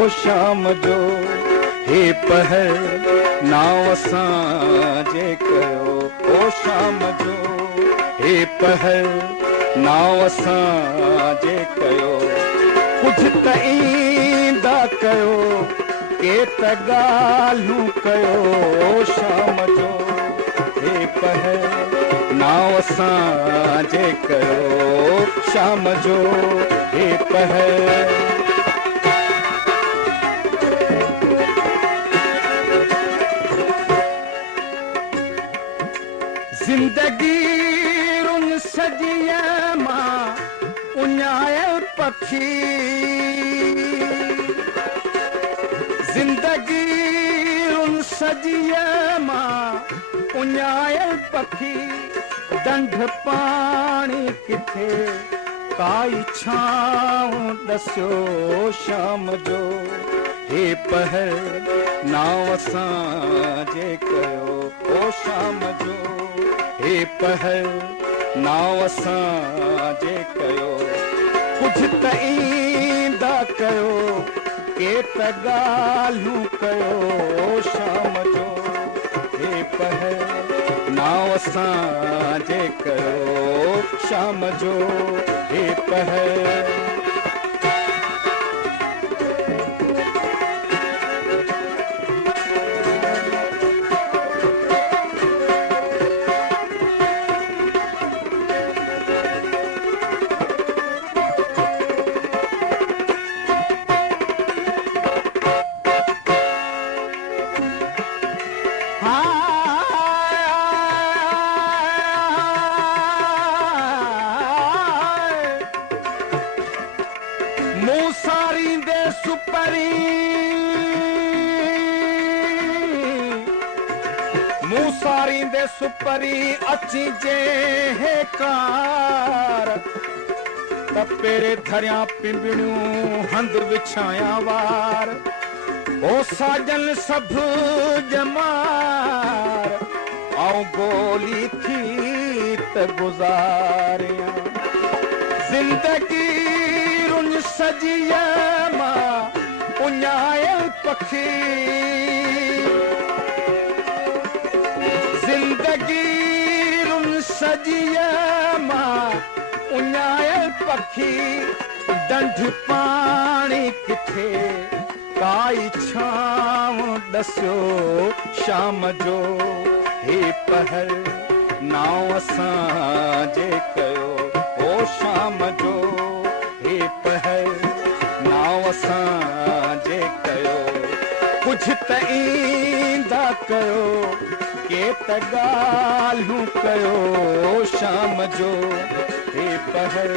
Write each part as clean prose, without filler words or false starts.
ओ शाम जो हे पहर नाव असांजे कयो ओ शाम जो हे पहर नाव असांजे कयो कुझु त ईंदा कयो के त ॻाल्हियूं कयो ओ शाम जो हे पहर नाव असांजे कयो शाम जो हे पहर जिंदगी रुन सजिए मां उञायल पखी जिंदगी रुन सजिए मां उञायल पखी डंढ पाणी किथे काई छांव दस्यो शाम जो हे पहर नाव असांजे कयो ओ शाम जो हे पहर नाव असांजे कयो कुझु त ईंदा कयो के त ॻाल्हियूं कयो शाम जो हे पहर नाव असांजे कयो शाम जो हे पहर मूसारींदे सुपरी अची जे हे कार त पेरे धरिया पिंबड़ियूं हंध विछाया वार ओ साजन सब जमार आऊं गोली थी त गुज़ारियां जिंदगी रुन सजिए मां उञायल पखी जिंदगी रुन सजिए मां उञायल पखी डंढ पाणी किथे काई छांव दस्यो शाम जो हे पहर नाव असांजे कयो ओ शाम जो हे पहर नाव असांजे कयो कुझु त ईंदा कयो के त ॻाल्हियूं कयो शाम जो हे पहर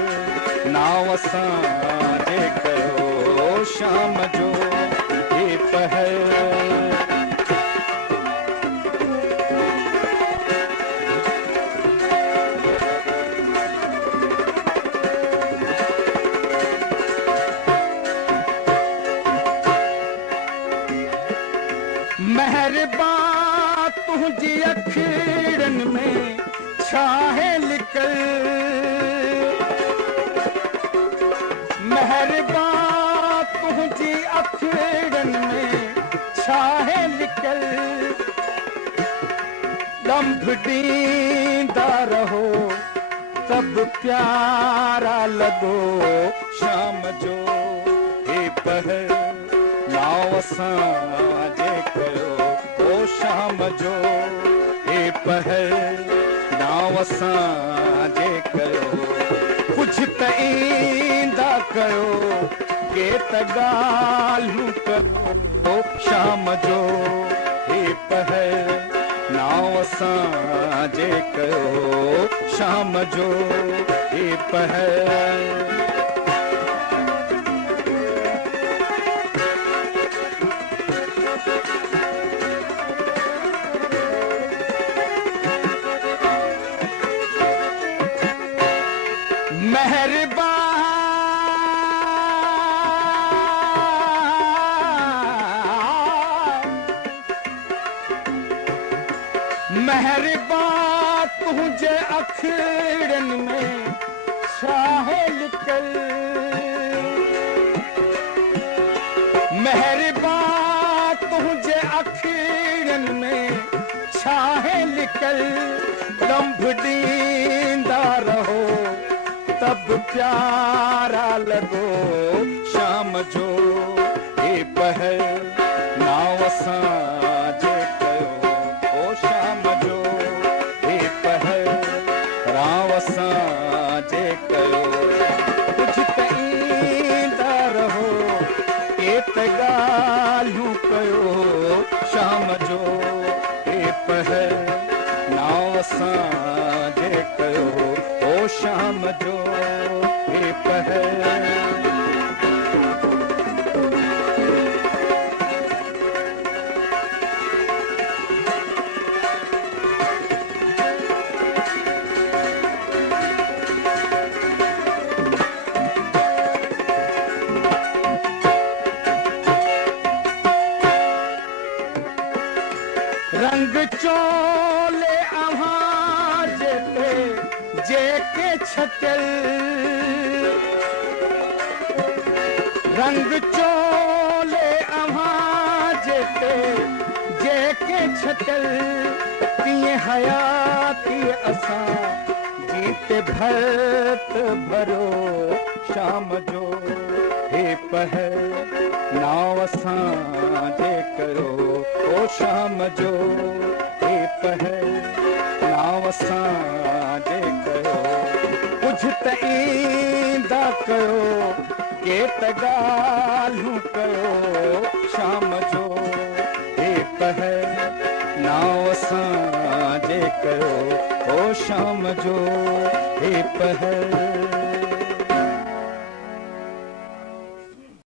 नाव असांजे कयो शाम जो हे पहर मेहरबान तुझी अखिड़न में छाहे लिकल मेहरबान तुझी अखिड़न में छाहे लिकल दंभ ॾींदा रहो सब प्यारा लगो शाम जो हे पहर नाव असांजे कयो ओ शाम जो हे पहर नाव असांजे कयो कुझु त ईंदा कयो के त ॻाल्हियूं कयो शाम जो हे पहर नाव असांजे कयो शाम जो हे पहर मेहरबान तुझे अखिड़न में छाहे लिकल मेहरबान तुझे अखिरन में छाहे लिकल लंभ ॾींदा रहो तब प्यारा लगो शाम जो हे पहर नाव सां जे कयो ओ शाम जो हे पहर राव सां जे कयो कुझु त ईंदा रहो केत ॻाल्हियूं कयो शाम जो हे पहर नाव सां जे कयो ओ शाम जो हे पहर रंग चोले अव्हां जेते जेके छटियल रंग चोले अव्हां जेते जेके छटियल तीअं हयाती असां जीते भरत भरो शाम जो हे पहर नाव सां जे कयो ओ शाम जो हे पहर नाव सां जे कयो कुझु त ईंदा कयो केत ॻाल्हियूं कयो शाम जो हे पहर नाव सां जे कयो ओ शाम जो हे पहर